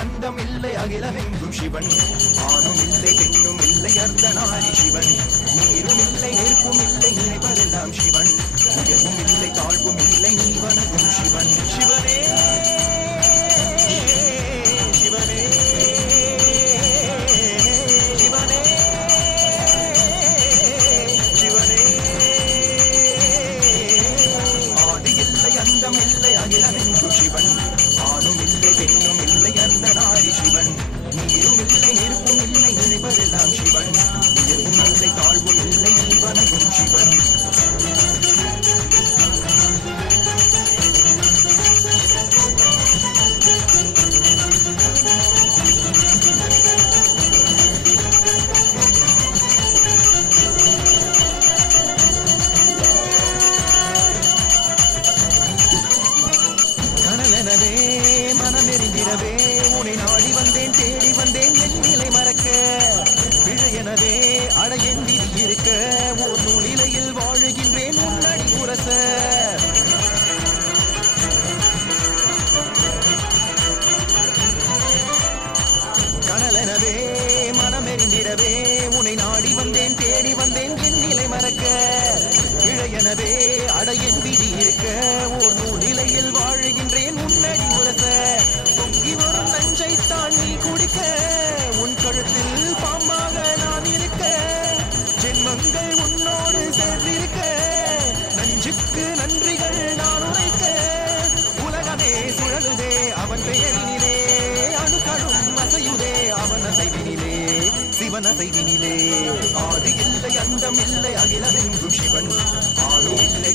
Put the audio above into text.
அந்தம் இல்லை அகிலமெங்கும் சிவன் ஆணும் இல்லை பெண்ணும் இல்லை அர்த்தநாரி சிவன் நீரும் இல்லை நெருப்பும் இல்லை நினைப்பதெல்லாம் சிவன் உயர்வும் இல்லை தாழ்வும் இல்லை நீ வணங்கும் சிவன் சிவனே சிவனே இல்லை அகிலமெங்கும் சிவன் ஆணும் இல்லை பெண்ணும் இல்லை அர்த்தநாரி சிவன் நீரும் இல்லை நெருப்பும் இல்லை நினைப்பதெல்லாம் சிவன் உயர்வும் இல்லை தாழ்வும் இல்லை நீ வணங்கும் சிவன் கனவெனவே மனமெறிந்திடவே உன்னை நாடி வந்தேன் தேடி வந்தேன் என் நிலை மறக்க பிழையெனவே அட என் விதி இருக்க ஓர் நூலிலையில் வாழுகின்றேன் உன்னடி உரச கனலெனவே மனமெறிந்திடவே உன்னை நாடி வந்தேன் தேடி வந்தேன் என் நிலை மறக்க பிழையெனவே அட என் விதி இருக்க ஓர் நூலிலையில் வாழுகின்றேன் உன்னடி உரச பொங்கி வரும் நஞ்சைத்தான் நீ குடிக்க உன் கழுத்தில் பாம்பாக நான் இருக்க ஜென்மங்கள் உன்னோடு சேர்ந்திருக்க நஞ்சுக்கு நன்றிகள் நான் உரைக்க உலகமே சுழலுதே அவன் பெயரினிலே அணுக்களும் அசையுதே அவன் அசைவினிலே சிவன் அசைவினிலே ஆதி இல்லை அந்தம் இல்லை அகிலமெங்கும் சிவன் ஆணும் இல்லை